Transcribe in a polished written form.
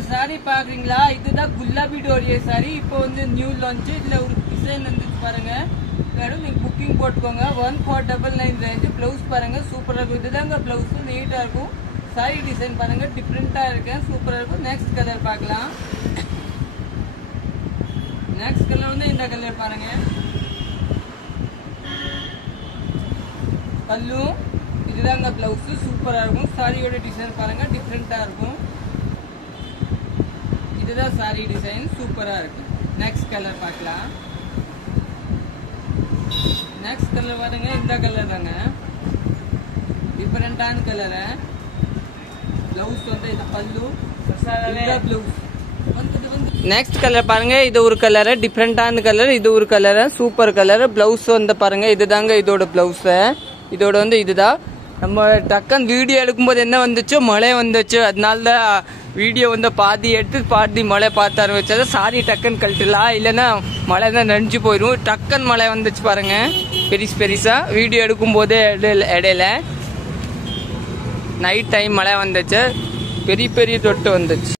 இந்த சாரி பாக்குறீங்களா? இதுதான் குலாபி டோரியா சாரி. இப்போ வந்து நியூ லான்ச். இதுல ஒரு டிசைன் வந்துச்சு பாருங்க. மேடம் நீங்க புக்கிங் போட்டுக்கோங்க. 1499 ரேஞ்ச். பிளவுஸ் பாருங்க சூப்பரா இருக்கும். இதுதாங்க பிளவுஸ், நீட்டா இருக்கும். சாரி டிசைன் பாருங்க டிஃப்ரெண்டா இருக்கு, சூப்பரா இருக்கும். நெக்ஸ்ட் கலர் பார்க்கலாம். நெக்ஸ்ட் கலர் வந்து இந்த கலர் பாருங்க. பல்லு இதுதாங்க பிளவுஸ், சூப்பரா இருக்கும். சாரியோட டிசைன் பாருங்க டிஃப்ரெண்டா இருக்கும். இதுதான் சாரி டிசைன், சூப்பரா இருக்கு. நெக்ஸ்ட் கலர் பார்க்கலாம். நெக்ஸ்ட் கலர் பாருங்க, இந்த கலர் தாங்க, டிஃபரெண்டான கலரு. பிளவுஸ் வந்து இது பல்லு, பிளவுஸ். நெக்ஸ்ட் கலர் பாருங்க, இது ஒரு கலர், டிஃபரெண்டான கலர். இது ஒரு கலர், சூப்பர் கலர். பிளவுஸ் வந்து பாருங்க, இதுதாங்க இதோட பிளவுஸ். இதோட வந்து இதுதான். நம்ம டக்கன் வீடியோ எடுக்கும்போது என்ன வந்துச்சோ, மழை வந்துச்சு. அதனால தான் வீடியோ வந்து பாதி எடுத்து பாதி மழை பார்த்து ஆரம்பிச்சது. சாரி டக்கன் கழட்டலாம், இல்லைன்னா மழை தான் நனைஞ்சு போயிடும். டக்கன் மழை வந்துச்சு பாருங்க, பெருசா. வீடியோ எடுக்கும் போதே இடையில நைட் டைம் மழை வந்துச்சு, பெரிய தொட்டு வந்துச்சு.